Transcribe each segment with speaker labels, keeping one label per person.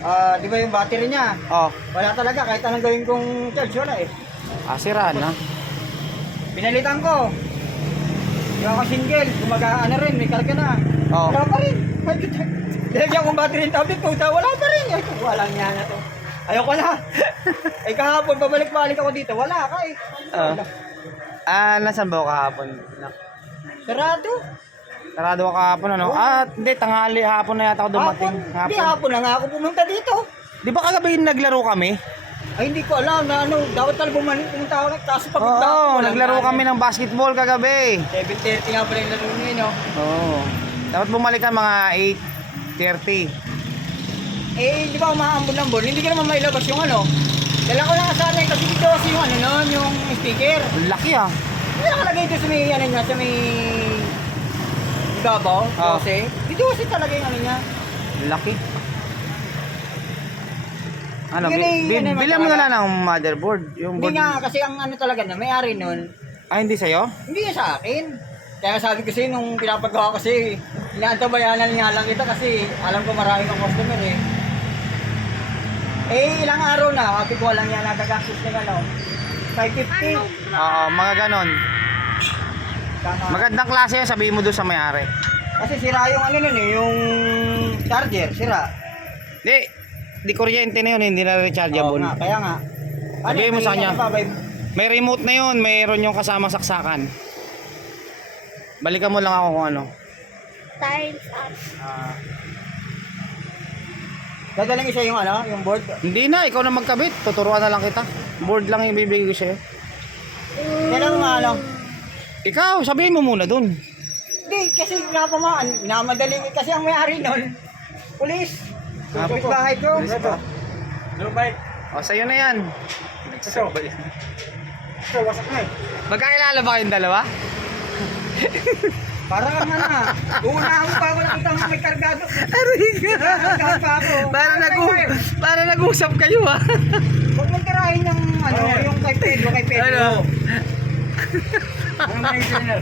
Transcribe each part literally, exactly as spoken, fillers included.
Speaker 1: Ah, di ba yung battery niya?
Speaker 2: Oh,
Speaker 1: Wala talaga, kahit anong gawin kong charge, wala eh.
Speaker 2: ah, sira na.
Speaker 1: Pinalitan ko. Yung ako single, gumaga ano rin, may karga na.
Speaker 2: Oh.
Speaker 1: Wala pa rin. Dilagyan kong battery ng tablet ko, wala pa rin. Ay, walang niya na to. Ayoko na. Eh kahapon, babalik-balik ako dito, wala ka eh.
Speaker 2: Oh. Ah, nasan ba ako kahapon?
Speaker 1: Sarado.
Speaker 2: Sarado ka kahapon, ano? Ah, hindi, tanghali, hapon na yata ako dumating.
Speaker 1: Hapon. Hindi, hapon na nga ako pumunta dito.
Speaker 2: Di ba kagabi naglaro kami?
Speaker 1: Ay, hindi ko alam na ano, dapat talaga bumalik pumunta ako. Kaso pag
Speaker 2: Oo, oh, naglaro kami ng basketball kagabi.
Speaker 1: seven thirty nga pala yung laro niyo, no?
Speaker 2: Oo. Oh. Dapat bumalik ka mga eight thirty.
Speaker 1: Eh, di ba umaambon-ambon, hindi ko naman mailabas yung ano. Dala ko lang sana eh, kasi dito kasi yung ano nun, yung sticker.
Speaker 2: Laki ah.
Speaker 1: Hindi nakalagay ito sa may, ano niya, sa may gabaw,
Speaker 2: Oh.
Speaker 1: kasi. Dito kasi talaga yung ano niya.
Speaker 2: Laki. Ano,
Speaker 1: Yun
Speaker 2: bi-
Speaker 1: eh,
Speaker 2: bi-
Speaker 1: yun naman
Speaker 2: bilang mo na
Speaker 1: talaga.
Speaker 2: lang ng motherboard. Yung
Speaker 1: Hindi
Speaker 2: board.
Speaker 1: nga, kasi ang ano talaga na, may-ari nun,
Speaker 2: Ah, hindi sa'yo?
Speaker 1: hindi niya sa akin. Kaya sabi ko sa'yo, nung pinapagawa kasi, inaantabayanan nga lang kita kasi alam ko maraming ang customer eh. Eh, ilang araw na, sabi ko walang yan nagag-access ng ano, five fifty.
Speaker 2: Oo, mga ganon.
Speaker 1: Tama.
Speaker 2: Magandang klase yan, sabihin mo doon sa may-ari.
Speaker 1: Kasi sira yung ano nun eh, yung charger, sira.
Speaker 2: Hindi, di kuryente na yun, hindi na
Speaker 1: Oo
Speaker 2: rechargeable.
Speaker 1: nga, kaya nga.
Speaker 2: Sabihin mo
Speaker 1: may
Speaker 2: sa kanya.
Speaker 1: ano pa, may-
Speaker 2: May remote na yun, mayroon yung kasamang saksakan. Balikan mo lang ako kung ano.
Speaker 3: Times up.
Speaker 1: Ah. Dadaling isa yung ano, yung board.
Speaker 2: Hindi na, ikaw na magkabit. Tuturuan na lang kita. Board lang yung ibibigay ko sa'yo.
Speaker 1: Yan ang ano.
Speaker 2: Ikaw, sabihin mo muna dun.
Speaker 1: Hindi, kasi napamaan, minamadali kasi ang may-ari nun. Pulis.
Speaker 2: Ah,
Speaker 1: Pulis bahay ko.
Speaker 2: Pulis ba?
Speaker 1: Lubay.
Speaker 2: O, sa'yo na yan.
Speaker 1: Ito. Ito, wasak na eh.
Speaker 2: Magkakilala ba kayong dalawa?
Speaker 1: Parang ano na. Uunahan pa ako, nakita mo may kargado.
Speaker 2: Ariga.
Speaker 1: Kargado pa ako.
Speaker 2: Para, nag para nag-usap kayo ah.
Speaker 1: Huwag mong tirahin yung ano, yung kay Pedro, kay Pedro.
Speaker 2: Ano?
Speaker 1: Ano na yung channel?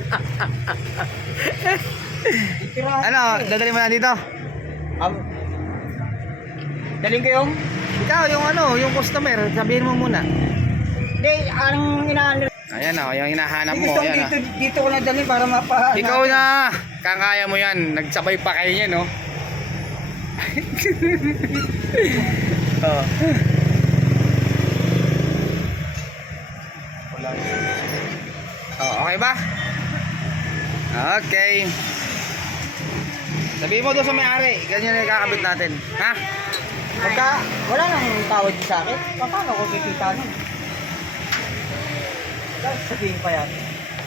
Speaker 1: Itirahin
Speaker 2: Ano,
Speaker 1: ko eh.
Speaker 2: dadali mo na dito?
Speaker 1: Um, daling ko yung?
Speaker 2: Ikaw, yung ano, yung customer, sabihin mo muna.
Speaker 1: Hindi, ang inaano.
Speaker 2: Ayan o, yung hinahanap
Speaker 1: Hindi
Speaker 2: mo.
Speaker 1: gusto ko
Speaker 2: Ayan
Speaker 1: dito,
Speaker 2: ah.
Speaker 1: dito ko na dalhin para mapa...
Speaker 2: Ikaw na, kakaya mo yan. Nagsabay pa kayo niya, no? Oh. Oh, okay ba? Okay. Sabihin mo doon sa may-ari, ganyan na kakabit natin. Ha?
Speaker 1: Pagka wala nang tawad sa akin, paano ko kikita nun? Dahil sabihin pa yan.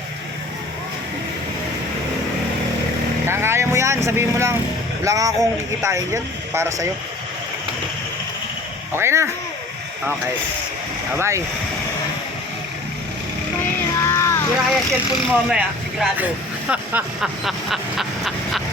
Speaker 2: Kakaya mo yan, sabihin mo lang. Wala nga akong kikitain dyan para sa'yo. Okay na? Okay. Bye-bye.
Speaker 3: Kaya.
Speaker 1: Sira kaya cellphone mo mamaya, sigurado.